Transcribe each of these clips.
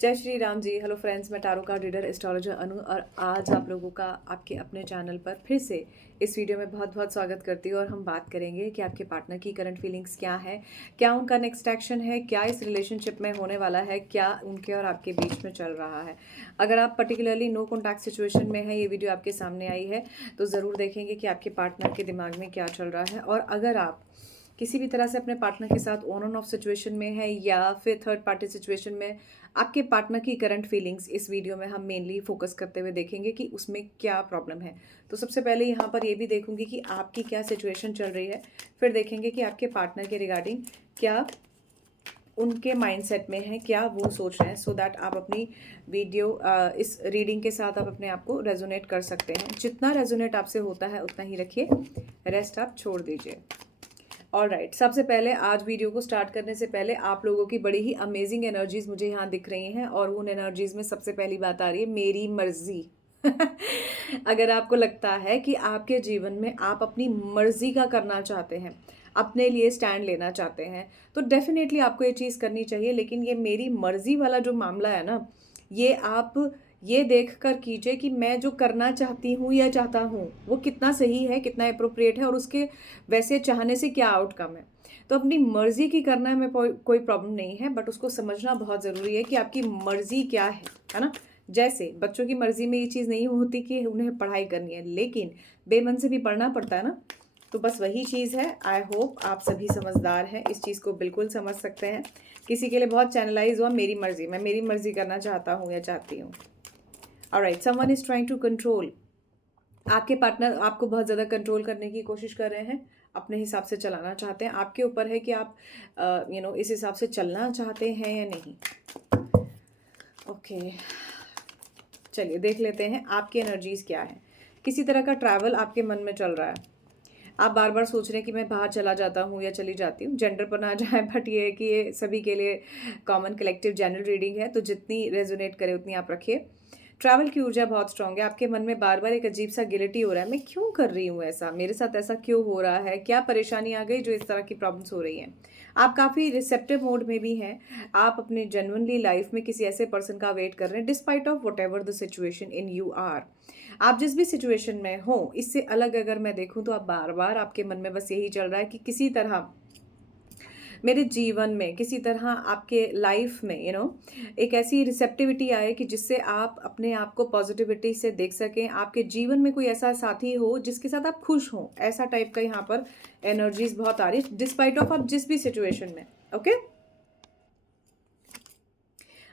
जय Shri Ram ji. Hello friends, मैं tarot card reader astrologer अनु और आज आप लोगों का आपके अपने चैनल पर फिर से इस वीडियो में बहुत बहुत स्वागत करती हूँ। और हम बात करेंगे कि आपके पार्टनर की करंट फीलिंग्स क्या है, क्या उनका नेक्स्ट एक्शन है, क्या इस रिलेशनशिप में होने वाला है, क्या उनके और आपके बीच में चल रहा है। अगर आप पर्टिकुलरली नो कॉन्टैक्ट सिचुएशन में है, ये वीडियो आपके सामने आई है तो ज़रूर देखेंगे कि आपके पार्टनर के दिमाग में क्या चल रहा है। और अगर आप किसी भी तरह से अपने पार्टनर के साथ ऑन एंड ऑफ सिचुएशन में है या फिर थर्ड पार्टी सिचुएशन में, आपके पार्टनर की करंट फीलिंग्स इस वीडियो में हम मेनली फोकस करते हुए देखेंगे कि उसमें क्या प्रॉब्लम है। तो सबसे पहले यहाँ पर ये भी देखूंगी कि आपकी क्या सिचुएशन चल रही है, फिर देखेंगे कि आपके पार्टनर के रिगार्डिंग क्या उनके माइंडसेट में है, क्या वो सोच रहे हैं, सो दैट आप अपनी वीडियो इस रीडिंग के साथ आप अपने आप को रेजोनेट कर सकते हैं। जितना रेजोनेट आपसे होता है उतना ही रखिए, रेस्ट आप छोड़ दीजिए। ऑलराइट, सबसे पहले आज वीडियो को स्टार्ट करने से पहले आप लोगों की बड़ी ही अमेजिंग एनर्जीज मुझे यहाँ दिख रही हैं और उन एनर्जीज में सबसे पहली बात आ रही है मेरी मर्जी। अगर आपको लगता है कि आपके जीवन में आप अपनी मर्जी का करना चाहते हैं, अपने लिए स्टैंड लेना चाहते हैं, तो डेफिनेटली आपको ये चीज़ करनी चाहिए। लेकिन ये मेरी मर्जी वाला जो मामला है ना, ये आप ये देख कर कीजिए कि मैं जो करना चाहती हूँ या चाहता हूँ वो कितना सही है, कितना अप्रोप्रिएट है और उसके वैसे चाहने से क्या आउटकम है। तो अपनी मर्जी की करना में कोई प्रॉब्लम नहीं है, बट उसको समझना बहुत ज़रूरी है कि आपकी मर्जी क्या है ना। जैसे बच्चों की मर्जी में ये चीज़ नहीं होती कि उन्हें पढ़ाई करनी है, लेकिन बेमन से भी पढ़ना पड़ता है ना। तो बस वही चीज़ है। आई होप आप सभी समझदार हैं, इस चीज़ को बिल्कुल समझ सकते हैं। किसी के लिए बहुत चैनलाइज हुआ मेरी मर्जी, मैं मेरी मर्जी करना चाहता हूँ या चाहती हूँ। Alright, someone is trying to control. आपके पार्टनर आपको बहुत ज़्यादा कंट्रोल करने की कोशिश कर रहे हैं, अपने हिसाब से चलाना चाहते हैं। आपके ऊपर है कि आप इस हिसाब से चलना चाहते हैं या नहीं। ओके, चलिए देख लेते हैं आपकी एनर्जीज क्या है। किसी तरह का ट्रैवल आपके मन में चल रहा है। आप बार बार सोच रहे हैं कि मैं बाहर चला जाता हूँ या चली जाती हूँ। जेंडर पर ना जाए, बट ये है कि ये सभी के लिए कॉमन कलेक्टिव जनरल रीडिंग है, तो जितनी रेजोनेट करे उतनी आप रखिए। ट्रैवल की ऊर्जा बहुत स्ट्रांग है। आपके मन में बार बार एक अजीब सा गिल्टी हो रहा है, मैं क्यों कर रही हूँ ऐसा, मेरे साथ ऐसा क्यों हो रहा है, क्या परेशानी आ गई जो इस तरह की प्रॉब्लम्स हो रही हैं। आप काफ़ी रिसेप्टिव मोड में भी हैं। आप अपने जेन्युइनली लाइफ में किसी ऐसे पर्सन का वेट कर रहे हैं, despite of whatever the situation in you are. आप जिस भी सिचुएशन में हो, इससे अलग अगर मैं देखूं तो आप बार बार आपके मन में बस यही चल रहा है कि किसी तरह मेरे जीवन में, किसी तरह आपके लाइफ में एक ऐसी रिसेप्टिविटी आए कि जिससे आप अपने आप को पॉजिटिविटी से देख सकें। आपके जीवन में कोई ऐसा साथी हो जिसके साथ आप खुश हों, ऐसा टाइप का यहाँ पर एनर्जीज बहुत आ रही है, डिस्पाइट ऑफ आप जिस भी सिचुएशन में। ओके,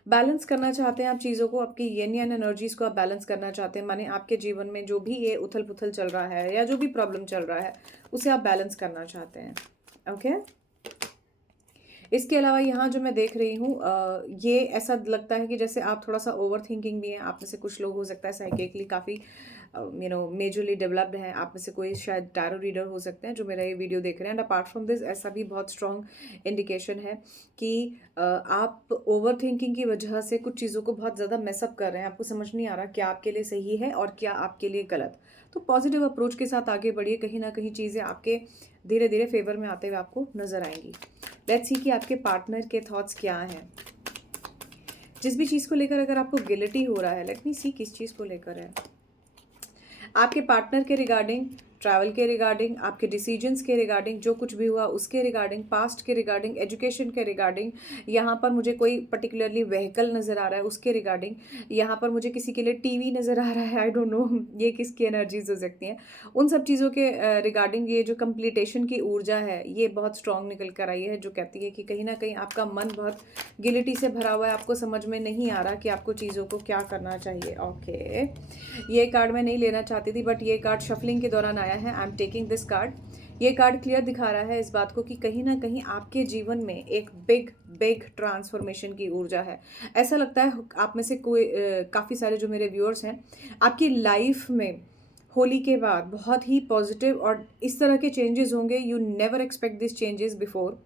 बैलेंस करना चाहते हैं आप चीज़ों को, आपकी येन यान एनर्जीज को आप बैलेंस करना चाहते हैं। माने आपके जीवन में जो भी ये उथल पुथल चल रहा है या जो भी प्रॉब्लम चल रहा है उसे आप बैलेंस करना चाहते हैं। ओके, इसके अलावा यहाँ जो मैं देख रही हूँ, ये ऐसा लगता है कि जैसे आप थोड़ा सा ओवर थिंकिंग भी हैं। आप में से कुछ लोग हो सकता है साइकिकली काफ़ी मेजरली डेवलप्ड हैं। आप में से कोई शायद टैरो रीडर हो सकते हैं जो मेरा ये वीडियो देख रहे हैं। एंड अपार्ट फ्रॉम दिस, ऐसा भी बहुत स्ट्रॉन्ग इंडिकेशन है कि आप ओवर थिंकिंग की वजह से कुछ चीज़ों को बहुत ज़्यादा मेसअप कर रहे हैं। आपको समझ नहीं आ रहा क्या आपके लिए सही है और क्या आपके लिए गलत। तो पॉजिटिव अप्रोच के साथ आगे बढ़िए, कहीं ना कहीं चीज़ें आपके धीरे धीरे फेवर में आते हुए आपको नजर आएंगी। लेट्स सी कि आपके पार्टनर के थॉट्स क्या हैं। जिस भी चीज़ को लेकर अगर आपको गिल्टी हो रहा है, लेट मी सी किस चीज़ को लेकर है। आपके पार्टनर के रिगार्डिंग, ट्रैवल के रिगार्डिंग, आपके डिसीजंस के रिगार्डिंग, जो कुछ भी हुआ उसके रिगार्डिंग, पास्ट के रिगार्डिंग, एजुकेशन के रिगार्डिंग, यहाँ पर मुझे कोई पर्टिकुलरली व्हीकल नज़र आ रहा है उसके रिगार्डिंग, यहाँ पर मुझे किसी के लिए टीवी नज़र आ रहा है। आई डोंट नो ये किसकी एनर्जीज हो सकती हैं। उन सब चीज़ों के रिगार्डिंग ये जो कंप्लीटेशन की ऊर्जा है ये बहुत स्ट्रांग निकल कर आई है, जो कहती है कि कहीं ना कहीं आपका मन बहुत गिलिटी से भरा हुआ है। आपको समझ में नहीं आ रहा कि आपको चीज़ों को क्या करना चाहिए। ओके, ये कार्ड मैं नहीं लेना चाहती थी, बट ये कार्ड शफलिंग के दौरान आया है। I am taking this card. ये कार्ड क्लियर दिखा रहा है इस बात को कि कहीं ना कहीं आपके जीवन में एक बिग बिग ट्रांसफॉर्मेशन की ऊर्जा है। ऐसा लगता है आप में से कोई काफ़ी सारे जो मेरे व्यूअर्स हैं, आपकी लाइफ में होली के बाद बहुत ही पॉजिटिव और इस तरह के चेंजेस होंगे। You never expect this changes before,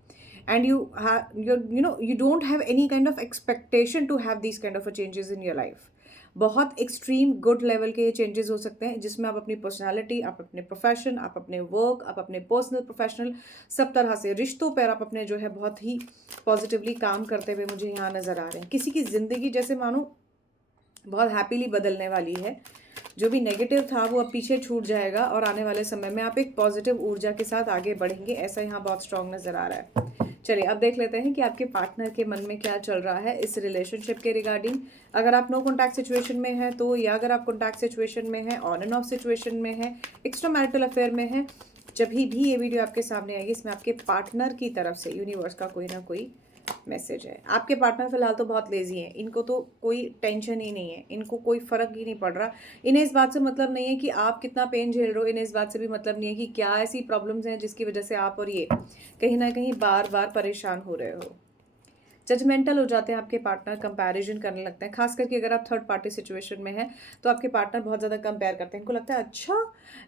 and you don't have any kind of expectation to have these kind of a changes in your life, बहुत एक्सट्रीम गुड लेवल के ये चेंजेस हो सकते हैं, जिसमें आप अपनी पर्सनालिटी, आप अपने प्रोफेशन, आप अपने वर्क, आप अपने पर्सनल प्रोफेशनल सब तरह से रिश्तों पर आप अपने जो है बहुत ही पॉजिटिवली काम करते हुए मुझे यहाँ नज़र आ रहे हैं। किसी की ज़िंदगी जैसे मानो बहुत हैप्पीली बदलने वाली है। जो भी नेगेटिव था वो अब पीछे छूट जाएगा और आने वाले समय में आप एक पॉजिटिव ऊर्जा के साथ आगे बढ़ेंगे, ऐसा यहाँ बहुत स्ट्रांग नज़र आ रहा है। चलिए अब देख लेते हैं कि आपके पार्टनर के मन में क्या चल रहा है इस रिलेशनशिप के रिगार्डिंग। अगर आप नो कॉन्टैक्ट सिचुएशन में हैं तो, या अगर आप कॉन्टैक्ट सिचुएशन में हैं, ऑन एंड ऑफ सिचुएशन में हैं, एक्स्ट्रा मैरिटल अफेयर में हैं, जब भी ये वीडियो आपके सामने आएगी इसमें आपके पार्टनर की तरफ से यूनिवर्स का कोई ना कोई मैसेज है। आपके पार्टनर फिलहाल तो बहुत लेजी हैं, इनको तो कोई टेंशन ही नहीं है, इनको कोई फर्क ही नहीं पड़ रहा। इन्हें इस बात से मतलब नहीं है कि आप कितना पेन झेल रहे हो, इन्हें इस बात से भी मतलब नहीं है कि क्या ऐसी प्रॉब्लम्स हैं जिसकी वजह से आप और ये कहीं ना कहीं बार बार परेशान हो रहे हो। जजमेंटल हो जाते हैं आपके पार्टनर, कंपैरिजन करने लगते हैं, खास करके अगर आप थर्ड पार्टी सिचुएशन में हैं तो आपके पार्टनर बहुत ज़्यादा कंपेयर करते हैं। इनको लगता है अच्छा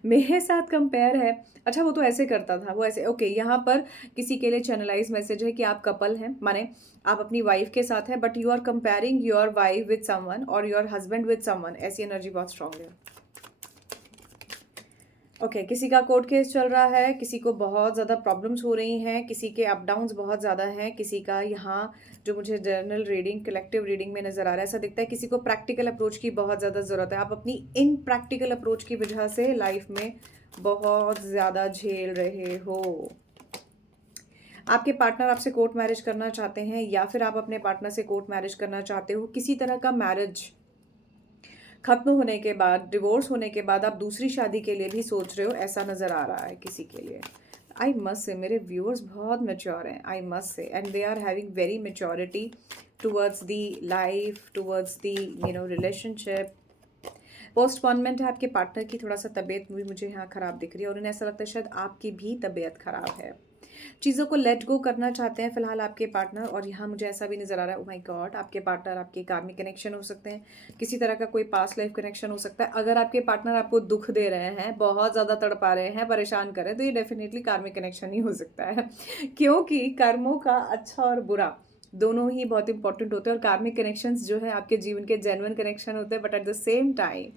मेरे साथ कंपेयर है, अच्छा वो तो ऐसे करता था, वो ऐसे। ओके, यहाँ पर किसी के लिए चैनलाइज मैसेज है कि आप कपल हैं, माने आप अपनी वाइफ के साथ हैं, but you are comparing your wife with someone or your husband with someone. ऐसी एनर्जी बहुत स्ट्रांग है। ओके, किसी का कोर्ट केस चल रहा है, किसी को बहुत ज़्यादा प्रॉब्लम्स हो रही हैं, किसी के अप डाउन्स बहुत ज़्यादा हैं, किसी का यहाँ जो मुझे जर्नल रीडिंग, कलेक्टिव रीडिंग में नज़र आ रहा है, ऐसा दिखता है किसी को प्रैक्टिकल अप्रोच की बहुत ज़्यादा ज़रूरत है। आप अपनी इन प्रैक्टिकल अप्रोच की वजह से लाइफ में बहुत ज़्यादा झेल रहे हो। आपके पार्टनर आपसे कोर्ट मैरिज करना चाहते हैं, या फिर आप अपने पार्टनर से कोर्ट मैरिज करना चाहते हो। किसी तरह का मैरिज खत्म होने के बाद, डिवोर्स होने के बाद आप दूसरी शादी के लिए भी सोच रहे हो, ऐसा नज़र आ रहा है किसी के लिए। आई मस्ट से मेरे व्यूअर्स बहुत मेच्योर हैं, I must say, and they are having very maturity towards the life, towards the relationship. Postponement है आपके पार्टनर की, थोड़ा सा तबीयत भी मुझे यहाँ ख़राब दिख रही है, और उन्हें ऐसा लगता है शायद आपकी भी तबीयत ख़राब है। चीज़ों को लेट गो करना चाहते हैं फिलहाल आपके पार्टनर, और यहाँ मुझे ऐसा भी नज़र आ रहा है, ओ माय गॉड, आपके पार्टनर आपके कार्मिक कनेक्शन हो सकते हैं, किसी तरह का कोई पास्ट लाइफ कनेक्शन हो सकता है। अगर आपके पार्टनर आपको दुख दे रहे हैं, बहुत ज़्यादा तड़पा रहे हैं, परेशान कर रहे हैं, तो ये डेफिनेटली कार्मिक कनेक्शन ही हो सकता है क्योंकि कर्मों का अच्छा और बुरा दोनों ही बहुत इंपॉर्टेंट होते हैं, और कार्मिक कनेक्शंस जो है आपके जीवन के जेन्युइन कनेक्शन होते हैं, but at the same time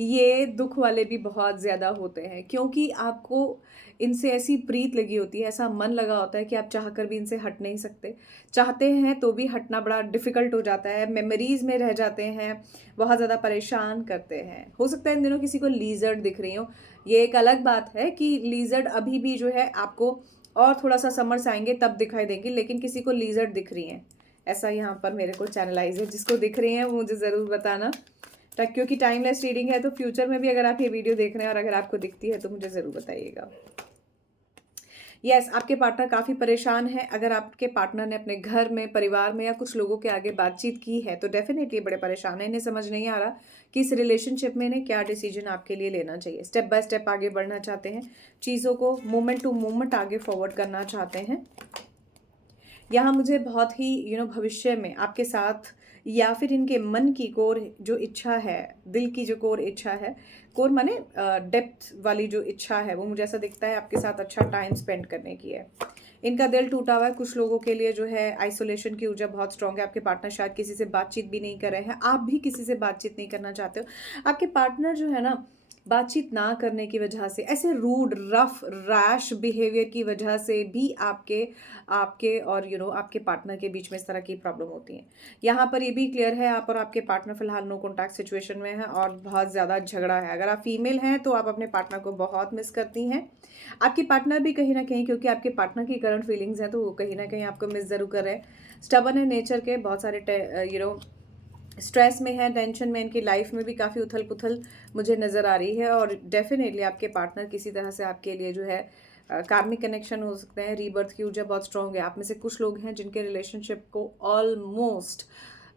ये दुख वाले भी बहुत ज़्यादा होते हैं, क्योंकि आपको इनसे ऐसी प्रीत लगी होती है, ऐसा मन लगा होता है कि आप चाहकर भी इनसे हट नहीं सकते, चाहते हैं तो भी हटना बड़ा डिफ़िकल्ट हो जाता है, मेमोरीज में रह जाते हैं, बहुत ज़्यादा परेशान करते हैं। हो सकता है इन दिनों किसी को लीजर्ड दिख रही हो, ये एक अलग बात है कि लीजर्ड अभी भी जो है आपको और थोड़ा सा समर्स आएंगे तब दिखाई देंगी, लेकिन किसी को लीजर्ड दिख रही हैं, ऐसा यहाँ पर मेरे को चैनलाइज है। जिसको दिख रही हैं वो मुझे ज़रूर बताना, क्योंकि टाइमलेस रीडिंग है, तो फ्यूचर में भी अगर आप ये वीडियो देख रहे हैं और अगर आपको दिखती है तो मुझे ज़रूर बताइएगा। यस, आपके पार्टनर काफ़ी परेशान है। अगर आपके पार्टनर ने अपने घर में, परिवार में या कुछ लोगों के आगे बातचीत की है तो डेफिनेटली बड़े परेशान है। इन्हें समझ नहीं आ रहा कि इस रिलेशनशिप में इन्हें क्या डिसीजन आपके लिए लेना चाहिए। स्टेप बाय स्टेप आगे बढ़ना चाहते हैं, चीज़ों को मोमेंट टू मोमेंट आगे फॉरवर्ड करना चाहते हैं। यहाँ मुझे बहुत ही भविष्य में आपके साथ, या फिर इनके मन की कोर जो इच्छा है, दिल की जो कोर इच्छा है, कोर माने डेप्थ वाली जो इच्छा है, वो मुझे ऐसा दिखता है आपके साथ अच्छा टाइम स्पेंड करने की है। इनका दिल टूटा हुआ है। कुछ लोगों के लिए जो है आइसोलेशन की ऊर्जा बहुत स्ट्रांग है। आपके पार्टनर शायद किसी से बातचीत भी नहीं कर रहे हैं, आप भी किसी से बातचीत नहीं करना चाहते हो। आपके पार्टनर जो है ना, बातचीत ना करने की वजह से, ऐसे रूड, रफ, रैश बिहेवियर की वजह से भी आपके और आपके पार्टनर के बीच में इस तरह की प्रॉब्लम होती है। यहाँ पर ये भी क्लियर है, आप और आपके पार्टनर फिलहाल नो कॉन्टैक्ट सिचुएशन में है और बहुत ज़्यादा झगड़ा है। अगर आप फीमेल हैं तो आप अपने पार्टनर को बहुत मिस करती हैं। आपके पार्टनर भी कहीं ना कहीं, क्योंकि आपके पार्टनर की करंट फीलिंग्स हैं, तो वो कहीं ना कहीं आपको मिस ज़रूर कर रहे हैं। स्टबर्न है नेचर के, बहुत सारे स्ट्रेस में है, टेंशन में, इनकी लाइफ में भी काफ़ी उथल पुथल मुझे नज़र आ रही है। और डेफिनेटली आपके पार्टनर किसी तरह से आपके लिए जो है कार्मिक कनेक्शन हो सकते हैं। रीबर्थ की ऊर्जा बहुत स्ट्रांग है। आप में से कुछ लोग हैं जिनके रिलेशनशिप को ऑलमोस्ट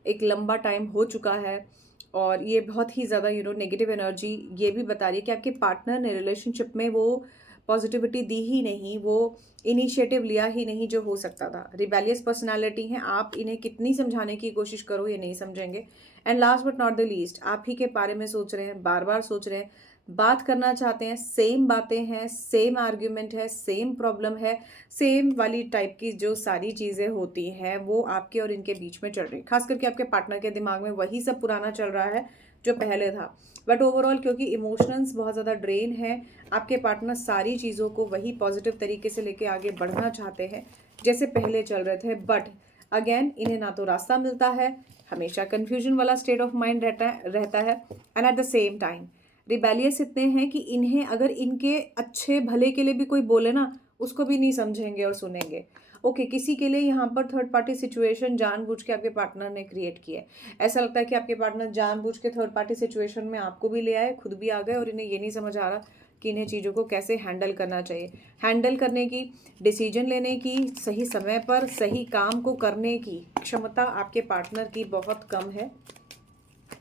एक लंबा टाइम हो चुका है, और ये बहुत ही ज़्यादा नेगेटिव एनर्जी ये भी बता रही है कि आपके पार्टनर ने रिलेशनशिप में वो पॉजिटिविटी दी ही नहीं, वो इनिशिएटिव लिया ही नहीं जो हो सकता था। रिबेलियस पर्सनालिटी हैं, आप इन्हें कितनी समझाने की कोशिश करो ये नहीं समझेंगे। And last but not the least, आप ही के बारे में सोच रहे हैं, बार बार सोच रहे हैं, बात करना चाहते हैं, सेम बातें हैं, सेम आर्ग्यूमेंट है, सेम प्रॉब्लम है, सेम वाली टाइप की जो सारी चीज़ें होती हैं वो आपके और इनके बीच में चल रही। खास करके आपके पार्टनर के दिमाग में वही सब पुराना चल रहा है जो पहले था। बट ओवरऑल क्योंकि इमोशंस बहुत ज़्यादा ड्रेन है, आपके पार्टनर सारी चीज़ों को वही पॉजिटिव तरीके से लेके आगे बढ़ना चाहते हैं जैसे पहले चल रहे थे। बट अगेन इन्हें ना तो रास्ता मिलता है, हमेशा कन्फ्यूजन वाला स्टेट ऑफ माइंड रहता है and eight the same time rebellious इतने हैं कि इन्हें अगर इनके अच्छे भले के लिए भी कोई बोले ना, उसको भी नहीं समझेंगे और सुनेंगे। ओके, किसी के लिए यहाँ पर थर्ड पार्टी सिचुएशन जानबूझ के आपके पार्टनर ने क्रिएट की है। ऐसा लगता है कि आपके पार्टनर जानबूझ के थर्ड पार्टी सिचुएशन में आपको भी ले आए, खुद भी आ गए और इन्हें ये नहीं समझ आ रहा कि इन्हें चीज़ों को कैसे हैंडल करना चाहिए। हैंडल करने की, डिसीजन लेने की, सही समय पर सही काम को करने की क्षमता आपके पार्टनर की बहुत कम है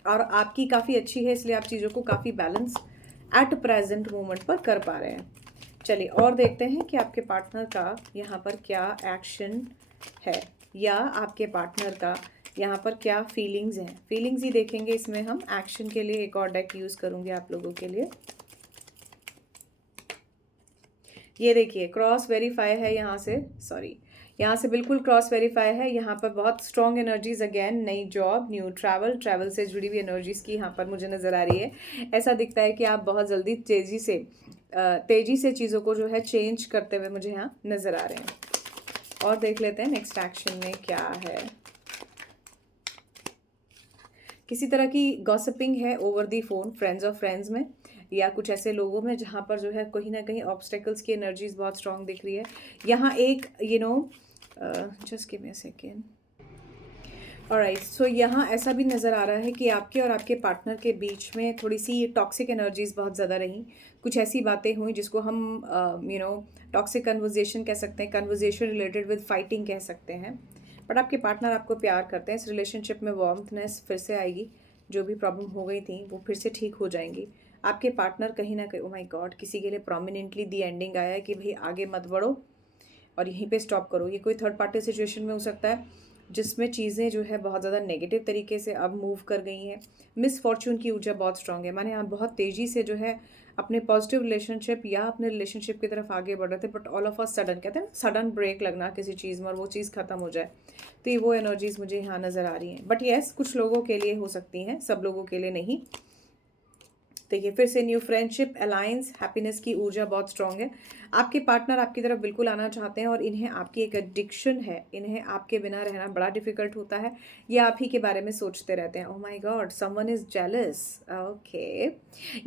और आपकी काफ़ी अच्छी है, इसलिए आप चीज़ों को काफ़ी बैलेंस एट प्रेजेंट मोमेंट पर कर पा रहे हैं। चलिए और देखते हैं कि आपके पार्टनर का यहाँ पर क्या एक्शन है या आपके पार्टनर का यहाँ पर क्या फीलिंग्स हैं। फीलिंग्स ही देखेंगे इसमें हम, एक्शन के लिए एक और डेक यूज़ करूँगी आप लोगों के लिए। ये देखिए क्रॉस वेरीफाई है यहाँ से, सॉरी यहाँ से बिल्कुल क्रॉस वेरीफाई है। यहाँ पर बहुत स्ट्रॉन्ग एनर्जीज, अगेन नई जॉब, न्यू ट्रैवल, ट्रैवल से जुड़ी हुई एनर्जीज की यहाँ पर मुझे नज़र आ रही है। ऐसा दिखता है कि आप बहुत जल्दी तेज़ी से चीज़ों को जो है चेंज करते हुए मुझे यहाँ नज़र आ रहे हैं। और देख लेते हैं नेक्स्ट एक्शन में क्या है। किसी तरह की गॉसिपिंग है over the phone, friends of friends में या कुछ ऐसे लोगों में जहाँ पर जो है कहीं ना कहीं ऑब्स्टेकल्स की एनर्जीज बहुत स्ट्रांग दिख रही है। यहाँ एक just give me a second. Alright, so यहाँ ऐसा भी नज़र आ रहा है कि आपके और आपके पार्टनर के बीच में थोड़ी सी टॉक्सिक एनर्जीज बहुत ज़्यादा रहीं। कुछ ऐसी बातें हुई जिसको हम टॉक्सिक कन्वर्जेशन कह सकते हैं, कन्वर्जेशन रिलेटेड विद फाइटिंग कह सकते हैं। बट आपके पार्टनर आपको प्यार करते हैं, इस रिलेशनशिप में वार्मथनेस फिर से आएगी, जो भी प्रॉब्लम हो गई थी वो फिर से ठीक हो जाएंगी। आपके पार्टनर कहीं ना कहीं, ओ माय गॉड, किसी के लिए प्रोमिनेंटली दी एंडिंग आया है कि भाई आगे मत बढ़ो और यहीं पे स्टॉप करो। ये कोई थर्ड पार्टी सिचुएशन में हो सकता है जिसमें चीज़ें जो है बहुत ज़्यादा नेगेटिव तरीके से अब मूव कर गई हैं। मिस फॉर्चून की ऊर्जा बहुत स्ट्रांग है, माने यहाँ बहुत तेज़ी से जो है अपने पॉजिटिव रिलेशनशिप या अपने रिलेशनशिप की तरफ आगे बढ़ रहे थे, but all of a sudden, कहते हैं ना सडन ब्रेक लगना किसी चीज़ में और वो चीज़ ख़त्म हो जाए, तो ये वो एनर्जीज मुझे यहाँ नज़र आ रही हैं। बट येस, कुछ लोगों के लिए हो सकती हैं, सब लोगों के लिए नहीं। देखिए फिर से न्यू फ्रेंडशिप, अलायंस, हैप्पीनेस की ऊर्जा बहुत स्ट्रांग है। आपके पार्टनर आपकी तरफ बिल्कुल आना चाहते हैं और इन्हें आपकी एक एडिक्शन है, इन्हें आपके बिना रहना बड़ा डिफिकल्ट होता है। ये आप ही के बारे में सोचते रहते हैं। Oh my God, someone is jealous. Okay,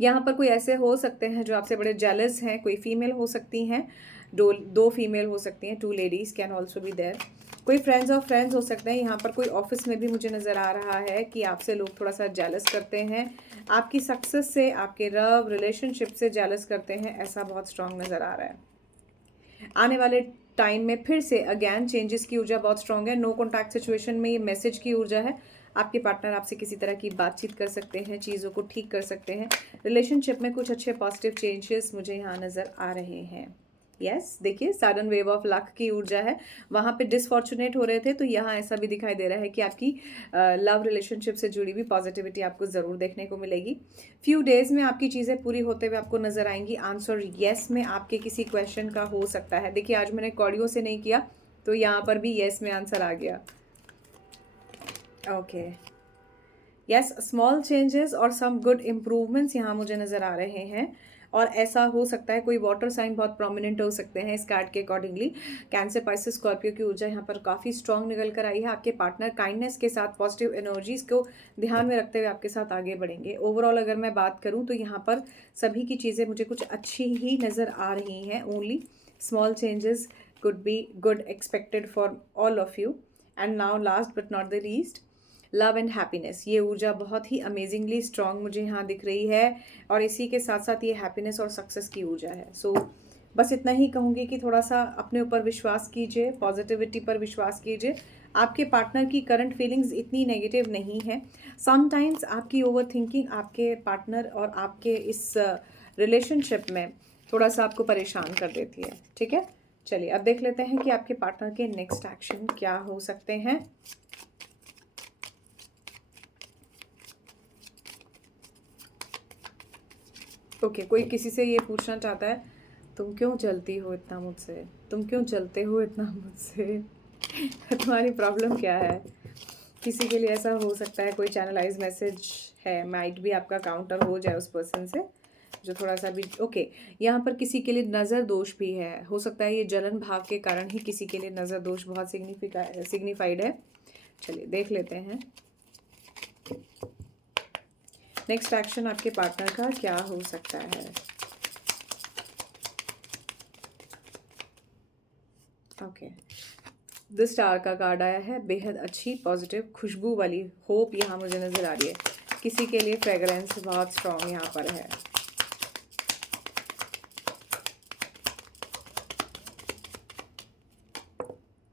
यहाँ पर कोई ऐसे हो सकते हैं जो आपसे बड़े जेलस हैं। कोई फीमेल हो सकती हैं, दो फीमेल हो सकती हैं, 2 ladies can also be there. कोई फ्रेंड्स ऑफ फ्रेंड्स हो सकते हैं। यहाँ पर कोई ऑफिस में भी मुझे नज़र आ रहा है कि आपसे लोग थोड़ा सा जेलस करते हैं, आपकी सक्सेस से, आपके लव रिलेशनशिप से जेलस करते हैं, ऐसा बहुत स्ट्रांग नज़र आ रहा है। आने वाले टाइम में फिर से अगेन चेंजेस की ऊर्जा बहुत स्ट्रांग है। नो कॉन्टैक्ट सिचुएशन में ये मैसेज की ऊर्जा है। आपके पार्टनर आपसे किसी तरह की बातचीत कर सकते हैं, चीज़ों को ठीक कर सकते हैं। रिलेशनशिप में कुछ अच्छे पॉजिटिव चेंजेस मुझे यहाँ नज़र आ रहे हैं। यस, देखिए सडन वेव ऑफ लक की ऊर्जा है। वहाँ पे डिसफॉर्चुनेट हो रहे थे, तो यहाँ ऐसा भी दिखाई दे रहा है कि आपकी लव रिलेशनशिप से जुड़ी हुई पॉजिटिविटी आपको ज़रूर देखने को मिलेगी। फ्यू डेज में आपकी चीज़ें पूरी होते हुए आपको नज़र आएंगी। आंसर यस में आपके किसी क्वेश्चन का हो सकता है। देखिए आज मैंने कॉर्डियो से नहीं किया, तो यहाँ पर भी यस में आंसर आ गया। ओके, यस, स्मॉल चेंजेस और सम गुड इम्प्रूवमेंट्स यहाँ मुझे नज़र आ रहे हैं। और ऐसा हो सकता है कोई वाटर साइन बहुत प्रोमिनेंट हो सकते हैं इस कार्ड के अकॉर्डिंगली। कैंसर, पाइसेस, स्कॉर्पियो की ऊर्जा यहाँ पर काफ़ी स्ट्रांग निकल कर आई है। आपके पार्टनर काइंडनेस के साथ, पॉजिटिव एनर्जीज को ध्यान में रखते हुए आपके साथ आगे बढ़ेंगे। ओवरऑल अगर मैं बात करूँ तो यहाँ पर सभी की चीज़ें मुझे कुछ अच्छी ही नज़र आ रही हैं। Only small changes could be good expected for all of you. And now last but not the least, love and happiness, ये ऊर्जा बहुत ही अमेजिंगली स्ट्रांग मुझे यहाँ दिख रही है और इसी के साथ साथ ये हैप्पीनेस और सक्सेस की ऊर्जा है। सो बस इतना ही कहूँगी कि थोड़ा सा अपने ऊपर विश्वास कीजिए, पॉजिटिविटी पर विश्वास कीजिए। आपके पार्टनर की करंट फीलिंग्स इतनी नेगेटिव नहीं है। समटाइम्स आपकी ओवर थिंकिंग आपके पार्टनर और आपके इस रिलेशनशिप में थोड़ा सा आपको परेशान कर देती है। ठीक है, चलिए अब देख लेते हैं कि आपके पार्टनर के नेक्स्ट एक्शन क्या हो सकते हैं। ओके, कोई किसी से ये पूछना चाहता है, तुम क्यों जलती हो इतना मुझसे, तुम क्यों जलते हो इतना मुझसे तुम्हारी प्रॉब्लम क्या है? किसी के लिए ऐसा हो सकता है, कोई चैनलाइज मैसेज है, माइट भी आपका काउंटर हो जाए उस पर्सन से जो थोड़ा सा भी ओके। यहाँ पर किसी के लिए नज़र दोष भी है, हो सकता है ये जलन भाव के कारण ही किसी के लिए नज़र दोष बहुत सिग्निफाइड है। चलिए देख लेते हैं नेक्स्ट एक्शन आपके पार्टनर का क्या हो सकता है। ओके, द स्टार का कार्ड आया है, बेहद अच्छी पॉजिटिव खुशबू वाली होप यहाँ मुझे नज़र आ रही है। किसी के लिए फ्रेगरेंस बहुत स्ट्रॉन्ग यहाँ पर है।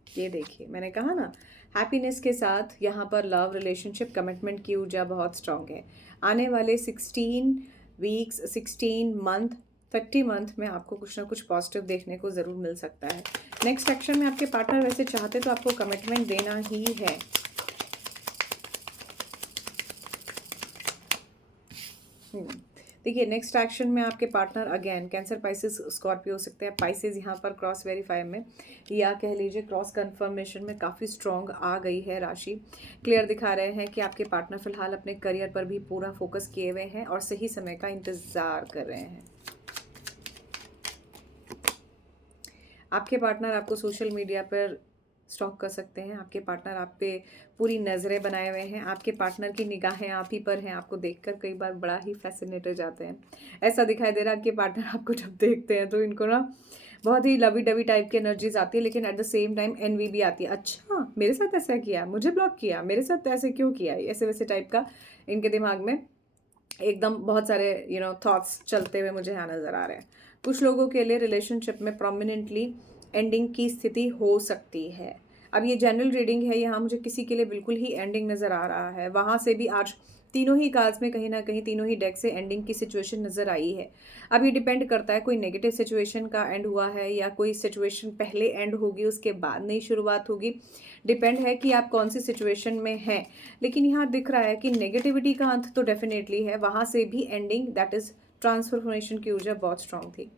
ये देखिए, मैंने कहा ना, हैप्पीनेस के साथ यहाँ पर लव, रिलेशनशिप, कमिटमेंट की ऊर्जा बहुत स्ट्रॉन्ग है। आने वाले 16 वीक्स, 16 मंथ, 30 मंथ में आपको कुछ ना कुछ पॉजिटिव देखने को ज़रूर मिल सकता है। नेक्स्ट एक्शन में आपके पार्टनर वैसे चाहते तो आपको कमिटमेंट देना ही है। देखिए, नेक्स्ट एक्शन में आपके partner again cancer, Pisces, Scorpio हो सकते हैं। पाइसेस यहाँ पर क्रॉस वेरीफाई में या कह लीजिए क्रॉस कंफर्मेशन में काफ़ी स्ट्रॉन्ग आ गई है राशि। क्लियर दिखा रहे हैं कि आपके पार्टनर फिलहाल अपने करियर पर भी पूरा फोकस किए हुए हैं और सही समय का इंतज़ार कर रहे हैं। आपके पार्टनर आपको सोशल मीडिया पर स्टॉक कर सकते हैं। आपके पार्टनर आप पे पूरी नज़रें बनाए हुए हैं। आपके पार्टनर की निगाहें आप ही पर हैं। आपको देखकर कई बार बड़ा ही फैसिनेट हो जाते हैं। ऐसा दिखाई दे रहा है आपके पार्टनर आपको जब देखते हैं तो इनको ना बहुत ही लवी डवी टाइप की एनर्जीज आती है, लेकिन at the same time envy भी आती है। अच्छा, मेरे साथ ऐसा किया, मुझे ब्लॉक किया, मेरे साथ ऐसे क्यों किया, ऐसे वैसे टाइप का इनके दिमाग में एकदम बहुत सारे थॉट्स चलते हुए मुझे यहाँ नज़र आ रहे हैं। कुछ लोगों के लिए रिलेशनशिप में प्रोमिनेंटली एंडिंग की स्थिति हो सकती है। अब ये जनरल रीडिंग है, यहाँ मुझे किसी के लिए बिल्कुल ही एंडिंग नज़र आ रहा है। वहाँ से भी आज तीनों ही कार्ड्स में कहीं ना कहीं तीनों ही डेक से एंडिंग की सिचुएशन नज़र आई है। अब ये डिपेंड करता है कोई नेगेटिव सिचुएशन का एंड हुआ है या कोई सिचुएशन पहले एंड होगी उसके बाद नई शुरुआत होगी। डिपेंड है कि आप कौन सी सिचुएशन में हैं। लेकिन यहाँ दिख रहा है कि नेगेटिविटी का अंत तो डेफिनेटली है, वहाँ से भी एंडिंग, दैट इज़ ट्रांसफॉर्मेशन की ऊर्जा बहुत स्ट्रांग थी।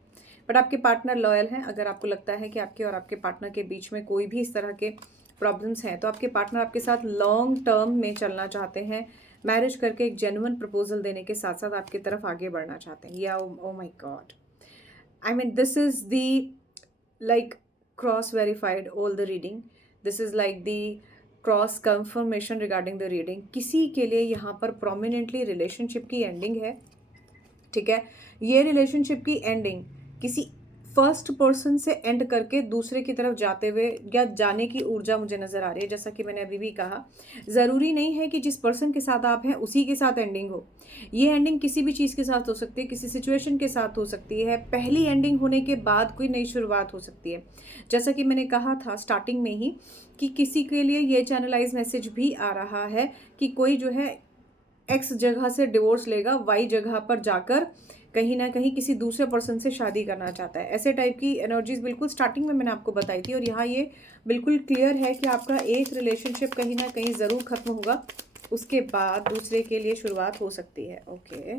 बट आपके पार्टनर लॉयल हैं। अगर आपको लगता है कि आपके और आपके पार्टनर के बीच में कोई भी इस तरह के प्रॉब्लम्स हैं तो आपके पार्टनर आपके साथ लॉन्ग टर्म में चलना चाहते हैं, मैरिज करके एक जेन्युइन प्रपोजल देने के साथ साथ आपकी तरफ आगे बढ़ना चाहते हैं। या oh my God, I mean this is the like cross verified all the reading, this is like the cross confirmation regarding the reading। किसी के लिए यहाँ पर prominently रिलेशनशिप की एंडिंग है, ठीक है। ये रिलेशनशिप की एंडिंग किसी फर्स्ट पर्सन से एंड करके दूसरे की तरफ जाते हुए या जाने की ऊर्जा मुझे नज़र आ रही है। जैसा कि मैंने अभी भी कहा, ज़रूरी नहीं है कि जिस पर्सन के साथ आप हैं उसी के साथ एंडिंग हो। ये एंडिंग किसी भी चीज़ के साथ हो सकती है, किसी सिचुएशन के साथ हो सकती है, पहली एंडिंग होने के बाद कोई नई शुरुआत हो सकती है। जैसा कि मैंने कहा था स्टार्टिंग में ही कि किसी के लिए ये चैनलाइज मैसेज भी आ रहा है कि कोई जो है एक्स जगह से डिवोर्स लेगा, वाई जगह पर जाकर कहीं ना कहीं किसी दूसरे पर्सन से शादी करना चाहता है। ऐसे टाइप की एनर्जीज बिल्कुल स्टार्टिंग में मैंने आपको बताई थी और यहाँ ये बिल्कुल क्लियर है कि आपका एक रिलेशनशिप कहीं ना कहीं ज़रूर ख़त्म होगा, उसके बाद दूसरे के लिए शुरुआत हो सकती है। ओके,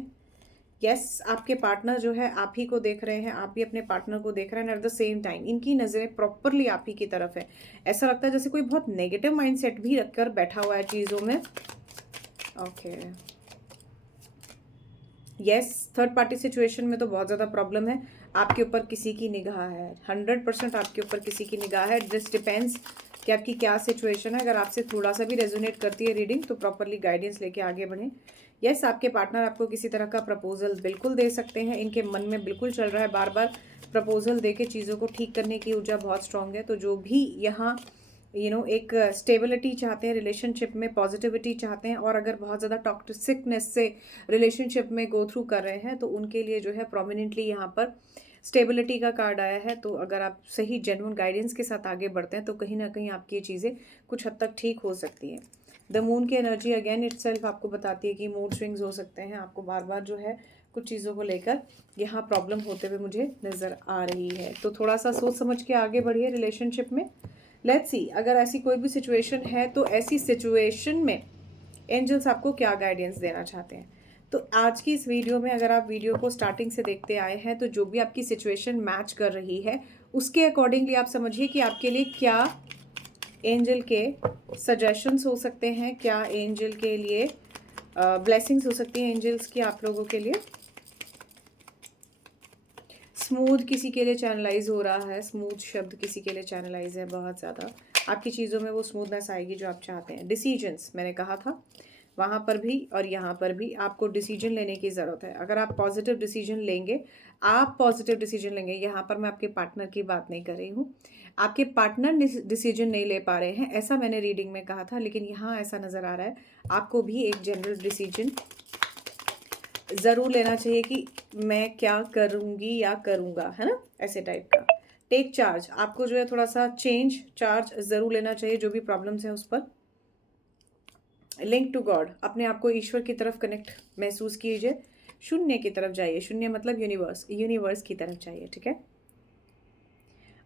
यस, आपके पार्टनर जो है आप ही को देख रहे हैं, आप भी अपने पार्टनर को देख रहे हैं। एट द सेम टाइम इनकी नज़रें प्रॉपरली आप ही की तरफ है। ऐसा लगता है जैसे कोई बहुत नेगेटिव माइंडसेट भी रखकर बैठा हुआ है चीज़ों में। Okay, yes, third party situation में तो बहुत ज़्यादा प्रॉब्लम है। आपके ऊपर किसी की निगाह है, 100% आपके ऊपर किसी की निगाह है। दिस डिपेंड्स कि आपकी क्या सिचुएशन है। अगर आपसे थोड़ा सा भी रेजोनेट करती है रीडिंग तो प्रॉपरली गाइडेंस लेके आगे बढ़ें। यस, आपके पार्टनर आपको किसी तरह का प्रपोजल बिल्कुल दे सकते हैं। इनके मन में बिल्कुल चल रहा है बार बार प्रपोजल दे के चीज़ों को ठीक करने की ऊर्जा बहुत स्ट्रांग है। तो जो भी यहाँ एक स्टेबिलिटी चाहते हैं रिलेशनशिप में, पॉजिटिविटी चाहते हैं, और अगर बहुत ज़्यादा टॉक्सिकनेस से रिलेशनशिप में गो थ्रू कर रहे हैं तो उनके लिए जो है प्रोमिनेंटली यहाँ पर स्टेबिलिटी का कार्ड आया है। तो अगर आप सही जेन्युइन गाइडेंस के साथ आगे बढ़ते हैं तो कहीं ना कहीं आपकी ये चीज़ें कुछ हद तक ठीक हो सकती हैं। द मून की एनर्जी अगेन इटसेल्फ आपको बताती है कि मूड स्विंग्स हो सकते हैं। आपको बार बार जो है कुछ चीज़ों को लेकर यहाँ प्रॉब्लम होते हुए मुझे नज़र आ रही है। तो थोड़ा सा सोच समझ के आगे बढ़िए रिलेशनशिप में। लेट्स सी, अगर ऐसी कोई भी सिचुएशन है तो ऐसी सिचुएशन में एंजल्स आपको क्या गाइडेंस देना चाहते हैं। तो आज की इस वीडियो में अगर आप वीडियो को स्टार्टिंग से देखते आए हैं तो जो भी आपकी सिचुएशन मैच कर रही है उसके अकॉर्डिंगली आप समझिए कि आपके लिए क्या एंजल के सजेशंस हो सकते हैं, क्या एंजल के लिए ब्लेसिंग्स हो सकती हैं एंजल्स की आप लोगों के लिए। स्मूथ किसी के लिए चैनलाइज हो रहा है, स्मूथ शब्द किसी के लिए चैनलाइज है, बहुत ज़्यादा आपकी चीज़ों में वो स्मूथनेस आएगी जो आप चाहते हैं। डिसीजंस मैंने कहा था वहाँ पर भी और यहाँ पर भी आपको डिसीजन लेने की ज़रूरत है। अगर आप पॉजिटिव डिसीजन लेंगे, आप पॉजिटिव डिसीजन लेंगे, यहाँ पर मैं आपके पार्टनर की बात नहीं कर रही हूँ, आपके पार्टनर डिसीजन नहीं ले पा रहे हैं ऐसा मैंने रीडिंग में कहा था, लेकिन यहाँ ऐसा नज़र आ रहा है आपको भी एक जनरल डिसीजन ज़रूर लेना चाहिए कि मैं क्या करूँगी या करूँगा, है ना, ऐसे टाइप का। टेक चार्ज, आपको जो है थोड़ा सा चेंज चार्ज ज़रूर लेना चाहिए, जो भी प्रॉब्लम्स हैं उस पर। लिंक टू गॉड, अपने आप को ईश्वर की तरफ कनेक्ट महसूस कीजिए, शून्य की तरफ जाइए, शून्य मतलब यूनिवर्स, यूनिवर्स की तरफ जाइए, ठीक है।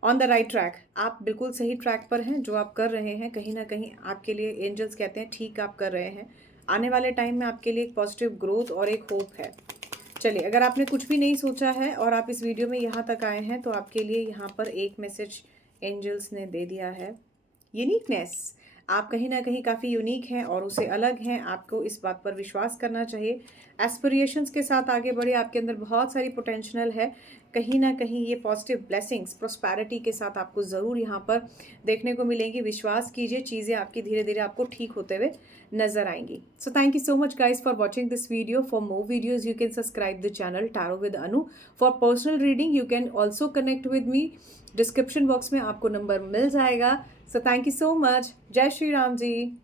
ऑन द राइट ट्रैक, आप बिल्कुल सही ट्रैक पर हैं, जो आप कर रहे हैं कहीं ना कहीं आपके लिए एंजल्स कहते हैं ठीक आप कर रहे हैं। आने वाले टाइम में आपके लिए एक पॉजिटिव ग्रोथ और एक होप है। चलिए, अगर आपने कुछ भी नहीं सोचा है और आप इस वीडियो में यहाँ तक आए हैं तो आपके लिए यहाँ पर एक मैसेज एंजल्स ने दे दिया है, यूनिकनेस। आप कहीं ना कहीं काफ़ी यूनिक हैं और उसे अलग हैं, आपको इस बात पर विश्वास करना चाहिए। एस्पिरेशंस के साथ आगे बढ़े, आपके अंदर बहुत सारी पोटेंशियल है, कहीं ना कहीं ये पॉजिटिव ब्लेसिंग्स प्रोस्पैरिटी के साथ आपको ज़रूर यहाँ पर देखने को मिलेंगी। विश्वास कीजिए, चीज़ें आपकी धीरे धीरे आपको ठीक होते हुए नजर आएंगी। So thank you so much guys for watching this video. For more videos you can subscribe the channel tarot with Anu. For personal reading you can also connect with me, description box में आपको number मिल जाएगा। So thank you so much. जय श्री राम जी।